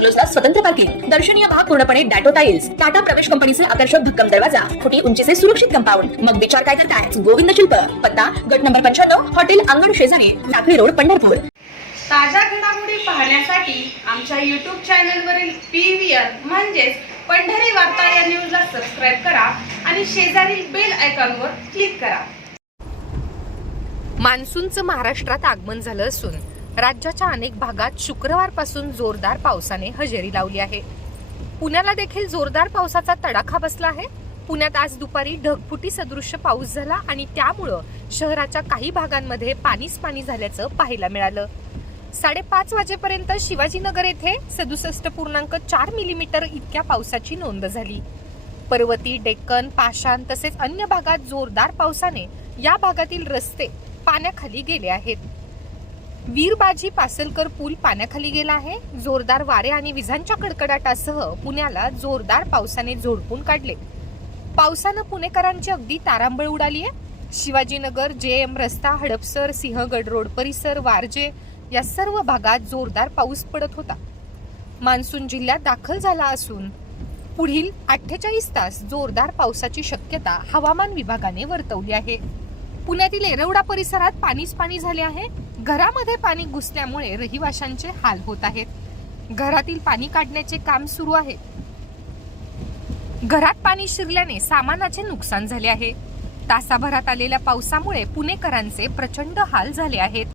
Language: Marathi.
बंगलोजला स्वतंत्र पार्किंग दर्शनीय भाग पूर्णपणे डॅटो टाइल्स टाटा प्रवेश कंपनीचे आकर्षक भक्कम दरवाजा फुटी उंचीचे सुरक्षित कंपाऊंड. मग विचार काय करताय? गोविंद शिल्प. पत्ता गट नंबर पंच्याण्णव हॉटेल अंगण शेजारी लाकडी रोड पंढरपूर. ताज्या घडामोडी पाहण्यासाठी आमच्या यूट्यूब चॅनलवरील पी व्ही आर म्हणजेच पंढरी वार्ता या न्यूजला सबस्क्राईब करा आणि शेजारील बेल आयकॉनवर क्लिक करा. मान्सूनचं महाराष्ट्रात आगमन झालं असून राज्याच्या अनेक भागात शुक्रवारपासून जोरदार पावसाने हजेरी लावली आहे. पुण्याला देखील जोरदार पावसाचा तडाखा बसला आहे. पुण्यात आज दुपारी ढगफुटी सदृश्य पाऊस झाला आणि त्यामुळं शहराच्या काही भागांमध्ये पाणीच पाणी झाल्याचं पाहायला मिळालं. साडेपाच वाजेपर्यंत शिवाजीनगर येथे सदुसष्ट पूर्णांक चार मिलीमीटर इतक्या पावसाची नोंद झाली. पर्वती डेक्कन पाषाण तसेच अन्य भागात जोरदार पावसाने या भागातील रस्ते पाण्याखाली गेले आहेत. वीरबाजी पासलकर पूल पाण्याखाली गेला आहे. जोरदार वारे आणि विजांच्या कडकडाटासह पुण्याला जोरदार पावसाने झोडपून काढले. पावसानं पुणेकरांची अगदी तारांबळ उडाली आहे शिवाजीनगर जे एम रस्ता हडपसर सिंहगड रोड परिसर वारजे या सर्व भागात जोरदार पाऊस पडत होता. मान्सून जिल्ह्यात दाखल झाला असून पुढील अठ्ठेचाळीस तास जोरदार पावसाची शक्यता हवामान विभागाने वर्तवली आहे. पुण्यातील एरवडा परिसरात पाणीच पाणी झाले आहे. घरामध्ये पाणी घुसल्यामुळे रहिवाशांचे हाल होत आहेत. घरातील पाणी काढण्याचे काम सुरू आहे. घरात पाणी शिरल्याने सामानाचे नुकसान झाले आहे. तासाभरात आलेल्या पावसामुळे पुणेकरांचे प्रचंड हाल झाले आहेत.